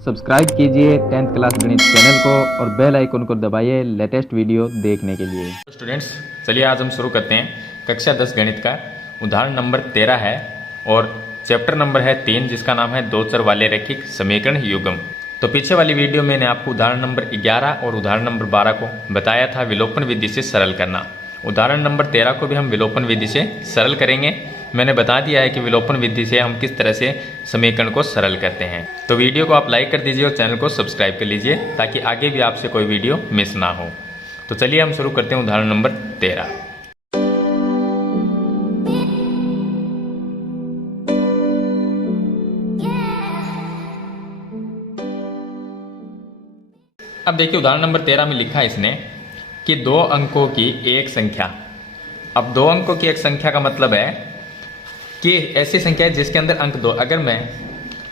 Subscribe कीजिए 10th class गणित channel को और बेल आइकन को दबाइए लेटेस्ट वीडियो देखने के लिए। स्टूडेंट्स, चलिए आज हम शुरू करते हैं कक्षा 10 गणित का। उदाहरण नंबर 13 है और चैप्टर नंबर है 3, जिसका नाम है दो चर वाले रैखिक समीकरण युग्म। तो पीछे वाली वीडियो में मैंने आपको उदाहरण नंबर 11 और उदाहरण नंबर 12 को बताया था विलोपन विधि से सरल करना। उदाहरण नंबर 13 को भी हम विलोपन विधि से सरल करेंगे। मैंने बता दिया है कि विलोपन विधि से हम किस तरह से समीकरण को सरल करते हैं। तो वीडियो को आप लाइक कर दीजिए और चैनल को सब्सक्राइब कर लीजिए ताकि आगे भी आपसे कोई वीडियो मिस ना हो। तो चलिए हम शुरू करते हैं उदाहरण नंबर 13। अब देखिए उदाहरण नंबर 13 में लिखा है इसने कि दो अंकों की एक संख्या। अब दो अंकों की एक संख्या का मतलब है कि ऐसी संख्या है जिसके अंदर अंक दो। अगर मैं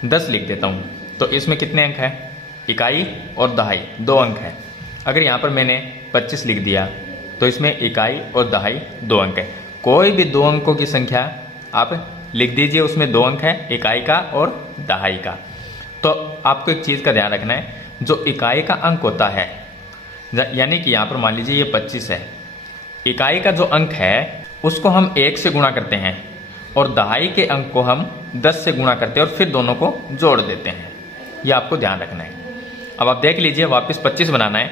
10 लिख देता हूं तो इसमें कितने अंक है? इकाई और दहाई, दो अंक है। अगर यहां पर मैंने 25 लिख दिया तो इसमें इकाई और दहाई दो अंक है। कोई भी दो अंकों की संख्या आप लिख दीजिए, उसमें दो अंक है, इकाई का और दहाई का। तो आपको एक चीज का ध्यान रखना है, जो इकाई का अंक होता है, यानी कि यहां पर मान लीजिए ये 25 है, इकाई का जो अंक है उसको हम 1 से गुणा करते हैं और दहाई के अंक को हम 10 से गुणा करते हैं और फिर दोनों को जोड़ देते हैं। ये आपको ध्यान रखना है। अब आप देख लीजिए, वापस 25 बनाना है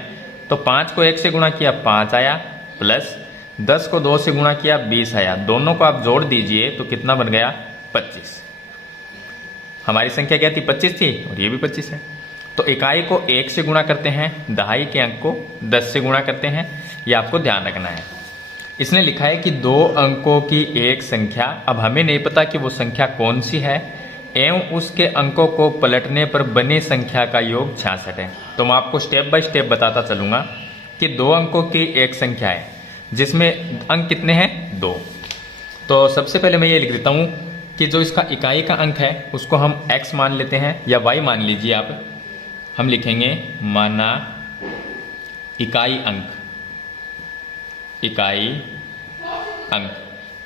तो 5 को 1 से गुणा किया 5 आया, प्लस 10 को 2 से गुणा किया 20 आया। दोनों को आप जोड़ दीजिए तो कितना बन गया? 25। हमारी संख्या क्या थी? 25 थी और ये भी 25 है। तो इकाई को 1 से गुणा करते हैं, दहाई के अंक को 10 से गुणा करते हैं। ये आपको ध्यान रखना है। इसने लिखा है कि दो अंकों की एक संख्या। अब हमें नहीं पता कि वो संख्या कौन सी है एवं उसके अंकों को पलटने पर बनी संख्या का योग 66 है। तो मैं आपको स्टेप बाय स्टेप बताता चलूंगा कि दो अंकों की एक संख्या है जिसमें अंक कितने हैं? 2। तो सबसे पहले मैं ये लिख देता हूं कि जो इसका इकाई का अंक है उसको हम x मान लेते हैं या y मान लीजिए आप। हम लिखेंगे माना इकाई अंक, इकाई अंक,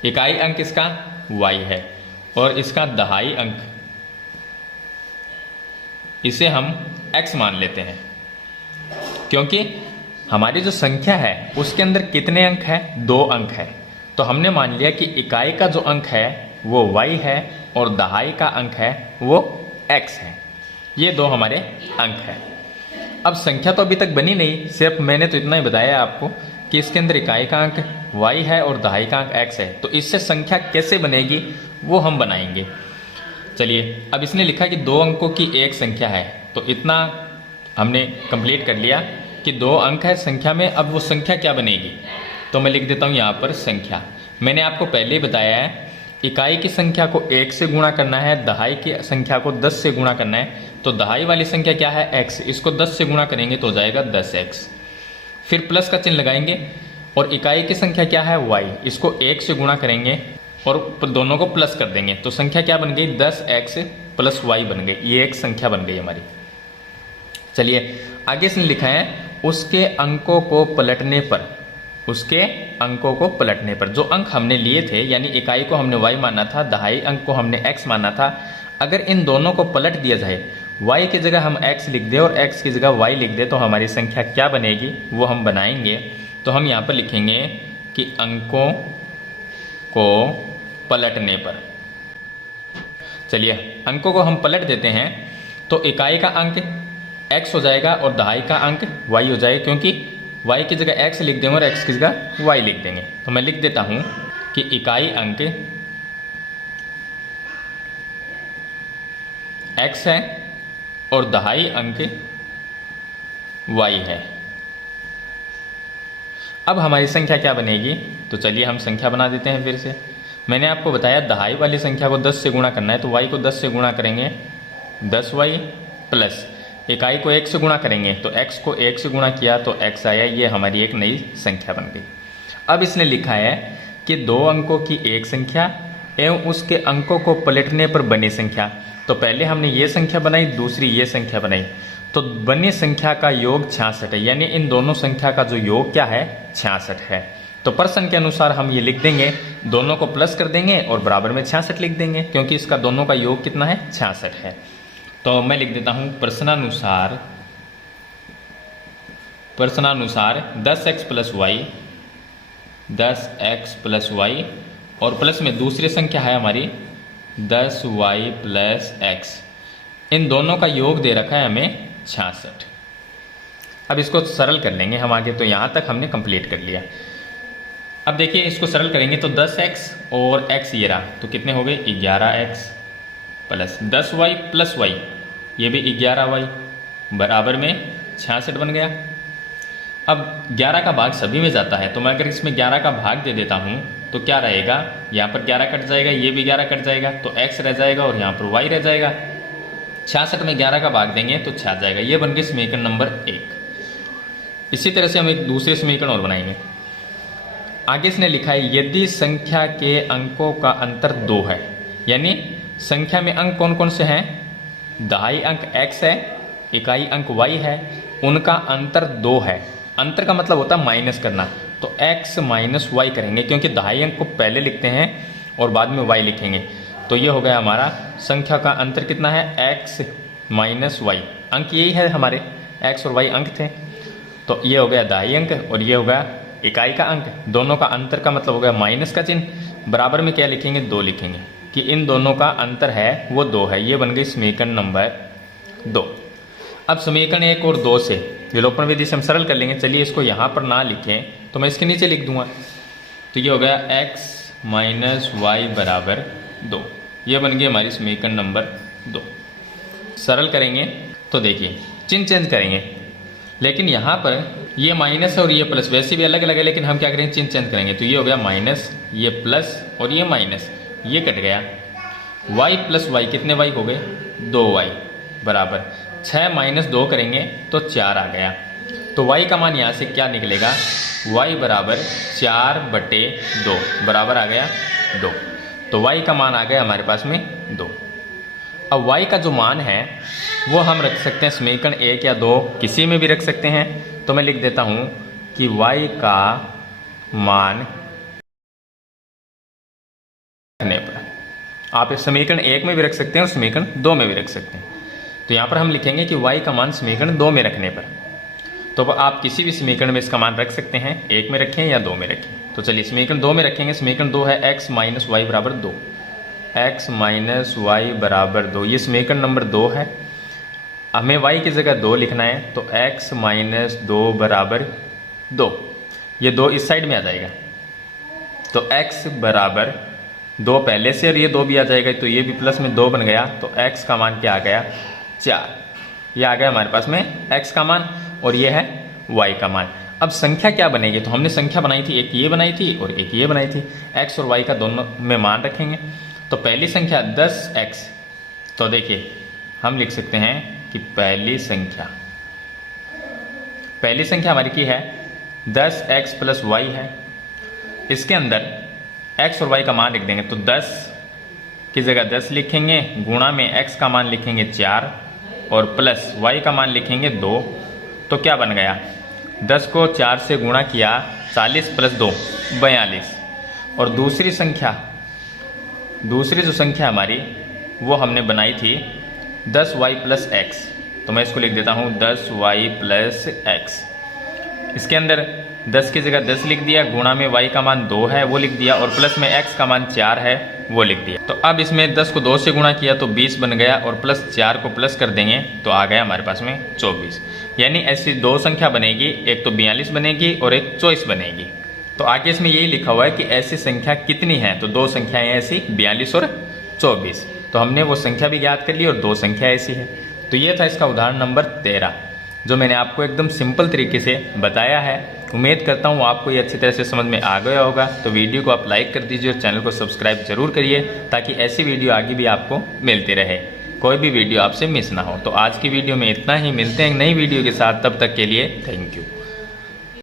इकाई अंक इसका y है और इसका दहाई अंक इसे हम x मान लेते हैं, क्योंकि हमारी जो संख्या है उसके अंदर कितने अंक है? 2 अंक है। तो हमने मान लिया कि इकाई का जो अंक है वो y है और दहाई का अंक है वो x है। ये दो हमारे अंक है। अब संख्या तो अभी तक बनी नहीं, सिर्फ मैंने तो इतना ही बताया आपको कि इसके अंदर इकाई का अंक y है और दहाई का अंक x है। तो इससे संख्या कैसे बनेगी वो हम बनाएंगे। चलिए, अब इसने लिखा कि दो अंकों की एक संख्या है, तो इतना हमने कंप्लीट कर लिया कि दो अंक है संख्या में। अब वो संख्या क्या बनेगी? तो मैं लिख देता हूँ यहाँ पर संख्या। मैंने आपको पहले ही बताया है, इकाई की संख्या को 1 से गुणा करना है, दहाई की संख्या को 10 से गुणा करना है। तो दहाई वाली संख्या क्या है? x। इसको 10 से गुणा करेंगे तो हो जाएगा 10x। फिर प्लस का चिन्ह लगाएंगे और इकाई की संख्या क्या है? y। इसको 1 से गुणा करेंगे और दोनों को प्लस कर देंगे तो संख्या क्या बन गई? 10x प्लस y बन गई। ये एक संख्या बन गई हमारी। चलिए आगे इसने लिखा है उसके अंकों को पलटने पर, उसके अंकों को पलटने पर। जो अंक हमने लिए थे, यानी इकाई को हमने y माना था, दहाई अंक को हमने x माना था, अगर इन दोनों को पलट दिया जाए, y की जगह हम x लिख दे और x की जगह y लिख दे, तो हमारी संख्या क्या बनेगी वो हम बनाएंगे। तो हम यहाँ पर लिखेंगे कि अंकों को पलटने पर। चलिए अंकों को हम पलट देते हैं तो इकाई का अंक x हो जाएगा और दहाई का अंक y हो जाएगा, क्योंकि y की जगह x लिख देंगे और x की जगह y लिख देंगे। तो मैं लिख देता हूं कि इकाई अंक x है और दहाई अंक y है। अब हमारी संख्या क्या बनेगी? तो चलिए हम संख्या बना देते हैं फिर से। मैंने आपको बताया दहाई वाली संख्या को 10 से गुणा करना है, तो y को 10 से गुणा करेंगे 10y, प्लस इकाई को 1 से गुणा करेंगे तो x को 1 से गुणा किया तो x आया। ये हमारी एक नई संख्या बन गई। अब इसने लिखा है कि दो अंकों की एक संख्या एवं उसके अंकों को पलटने पर बनी संख्या। तो पहले हमने ये संख्या बनाई, दूसरी ये संख्या बनाई, तो बनी संख्या का योग 66 है, यानी इन दोनों संख्या का जो योग क्या है? 66 है। तो प्रश्न के अनुसार हम ये लिख देंगे, दोनों को प्लस कर देंगे और बराबर में 66 लिख देंगे, क्योंकि इसका दोनों का योग कितना है? 66 है। तो मैं लिख देता हूँ प्रश्नानुसार 10x प्लस वाई और प्लस में दूसरी संख्या है हमारी 10y प्लस एक्स। इन दोनों का योग दे रखा है हमें 66। अब इसको सरल कर लेंगे हम आगे। तो यहाँ तक हमने कंप्लीट कर लिया। अब देखिए इसको सरल करेंगे तो 10x और x ये रहा, तो कितने हो गए 11x plus 10y plus y, ये भी 11y बराबर में 66 बन गया। अब 11 का भाग सभी में जाता है, तो मैं अगर इसमें 11 का भाग दे देता हूँ तो क्या रहेगा, यहाँ पर 11 कट जाएगा, ये भी 11 कट जाएगा, तो x रह जाएगा और यहाँ पर y रह जाएगा। 66 में 11 का भाग देंगे तो 6 जाएगा। ये बन गया समीकरण नंबर 1। इसी तरह से हम एक दूसरे समीकरण और बनाएंगे। आगे इसने लिखा है यदि संख्या के अंकों का अंतर 2 है, यानी संख्या में अंक कौन कौन से हैं, दहाई अंक x है, इकाई अंक y है, उनका अंतर 2 है। अंतर का मतलब होता है माइनस करना, तो x माइनस वाई करेंगे, क्योंकि दहाई अंक को पहले लिखते हैं और बाद में y लिखेंगे। तो ये हो गया हमारा संख्या का अंतर कितना है, x माइनस वाई। अंक यही है हमारे, x और y अंक थे, तो ये हो गया दहाई अंक और ये हो गया इकाई का अंक। दोनों का अंतर का मतलब हो गया माइनस का चिन्ह। बराबर में क्या लिखेंगे, 2 लिखेंगे कि इन दोनों का अंतर है वो 2 है। ये बन गई समीकरण नंबर 2। अब समीकरण 1 और 2 से विलोपन विधि से हम सरल कर लेंगे। चलिए इसको यहाँ पर ना लिखें तो मैं इसके नीचे लिख दूंगा। तो ये हो गया x माइनस वाई बराबर 2। ये बन गई हमारी समीकरण नंबर 2। सरल करेंगे तो देखिए चिन्ह चेंज करेंगे, लेकिन यहाँ पर ये माइनस है और ये प्लस, वैसे भी अलग अलग है, लेकिन हम क्या करेंगे चिन्ह चेंज करेंगे। तो ये हो गया माइनस, ये प्लस और ये माइनस, ये कट गया। y प्लस वाई, कितने y हो गए, 2y बराबर 6 माइनस 2 करेंगे तो 4 आ गया। तो y का मान यहाँ से क्या निकलेगा, y बराबर 4/2 बराबर आ गया 2। तो y का मान आ गया हमारे पास में 2। अब y का जो मान है वो हम रख सकते हैं समीकरण 1 या 2, किसी में भी रख सकते हैं। तो मैं लिख देता हूँ कि y का मान रखने पर, आप इस समीकरण 1 में भी रख सकते हैं और समीकरण 2 में भी रख सकते हैं। तो यहाँ पर हम लिखेंगे कि y का मान समीकरण 2 में रखने पर। तो आप किसी भी समीकरण में इसका मान रख सकते हैं, 1 में रखें या 2 में रखें। तो चलिए समीकरण 2 में रखेंगे। समीकरण 2 है x माइनस वाई बराबर 2, x माइनस वाई बराबर 2। ये समीकरण नंबर 2 है। हमें y की जगह 2 लिखना है, तो x माइनस 2 बराबर 2। ये 2 इस साइड में आ जाएगा, तो x बराबर 2 पहले से और ये 2 भी आ जाएगा, तो ये भी प्लस में 2 बन गया। तो x का मान क्या आ गया, 4। ये आ गया हमारे पास में x का मान और ये है y का मान। अब संख्या क्या बनेगी, तो हमने संख्या बनाई थी, एक ये बनाई थी और एक ये बनाई थी। x और y का दोनों में मान रखेंगे। तो पहली संख्या 10x, तो देखिए हम लिख सकते हैं कि पहली संख्या हमारी की है 10x प्लस वाई है। इसके अंदर x और y का मान लिख देंगे, तो 10 की जगह 10 लिखेंगे, गुणा में x का मान लिखेंगे 4 और प्लस y का मान लिखेंगे 2। तो क्या बन गया, 10 को 4 से गुणा किया, 40 प्लस 2 42। और दूसरी जो संख्या हमारी वो हमने बनाई थी 10y प्लस x। तो मैं इसको लिख देता हूँ 10y प्लस x। इसके अंदर 10 की जगह 10 लिख दिया, गुणा में y का मान 2 है वो लिख दिया और प्लस में x का मान 4 है वो लिख दिया। तो अब इसमें 10 को 2 से गुणा किया तो 20 बन गया और प्लस 4 को प्लस कर देंगे तो आ गया हमारे पास में 24। यानी ऐसी 2 संख्या बनेगी, एक तो 42 बनेगी और एक 24 बनेगी। तो आगे इसमें यही लिखा हुआ है कि ऐसी संख्या कितनी है, तो 2 संख्याएं ऐसी 42 और 24। तो हमने वो संख्या भी ज्ञात कर ली और 2 संख्या ऐसी है। तो ये था इसका उदाहरण नंबर 13, जो मैंने आपको एकदम सिंपल तरीके से बताया है। उम्मीद करता हूँ आपको ये अच्छी तरह से समझ में आ गया होगा। तो वीडियो को आप लाइक कर दीजिए और चैनल को सब्सक्राइब जरूर करिए, ताकि ऐसी वीडियो आगे भी आपको मिलती रहे, कोई भी वीडियो आपसे मिस ना हो। तो आज की वीडियो में इतना ही, मिलते हैं नई वीडियो के साथ, तब तक के लिए थैंक यू।